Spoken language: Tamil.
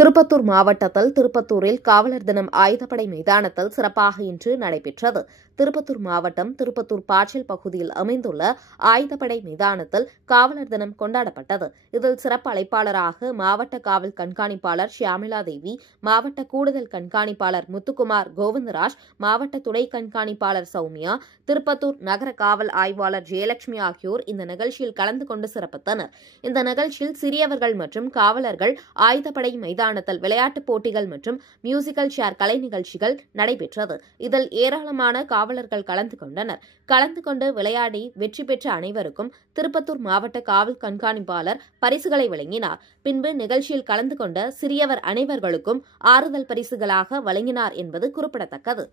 திருப்பத்தூர் மாவட்டத்தில் திருப்பத்தூரில் காவலர் தினம் ஆயுதப்படை மைதானத்தில் சிறப்பாக இன்று நடைபெற்றது. திருப்பத்தூர் மாவட்டம் திருப்பத்தூர் பாச்சல் பகுதியில் அமைந்துள்ள ஆயுதப்படை மைதானத்தில் காவலர் தினம் கொண்டாடப்பட்டது. இதில் சிறப்பு அழைப்பாளராக மாவட்ட காவல் கண்காணிப்பாளர் ஷியாமிளா தேவி, மாவட்ட கூடுதல் கண்காணிப்பாளர் முத்துக்குமார் கோவிந்தராஜ், மாவட்ட துணை கண்காணிப்பாளர் சௌமியா, திருப்பத்தூர் நகர காவல் ஆய்வாளர் ஜெயலட்சுமி ஆகியோர் இந்த நிகழ்ச்சியில் கலந்து கொண்டு சிறப்பித்தனர். இந்த நிகழ்ச்சியில் சிறியவர்கள் மற்றும் காவலர்கள் ஆயுதப்படை மைதானத்தில் விளையாட்டுப் போட்டிகள் மற்றும் மியூசிக்கல் சேர் கலை நிகழ்ச்சிகள் நடைபெற்றது. இதில் ஏராளமான காவலர்கள் கலந்து கொண்டனர். கலந்து கொண்டு விளையாடி வெற்றி பெற்ற அனைவருக்கும் திருப்பத்தூர் மாவட்ட காவல் கண்காணிப்பாளர் பரிசுகளை வழங்கினார். பின்பு நிகழ்ச்சியில் கலந்து கொண்ட சிறியவர் அனைவர்களுக்கும் ஆறுதல் பரிசுகளாக வழங்கினார் என்பது குறிப்பிடத்தக்கது.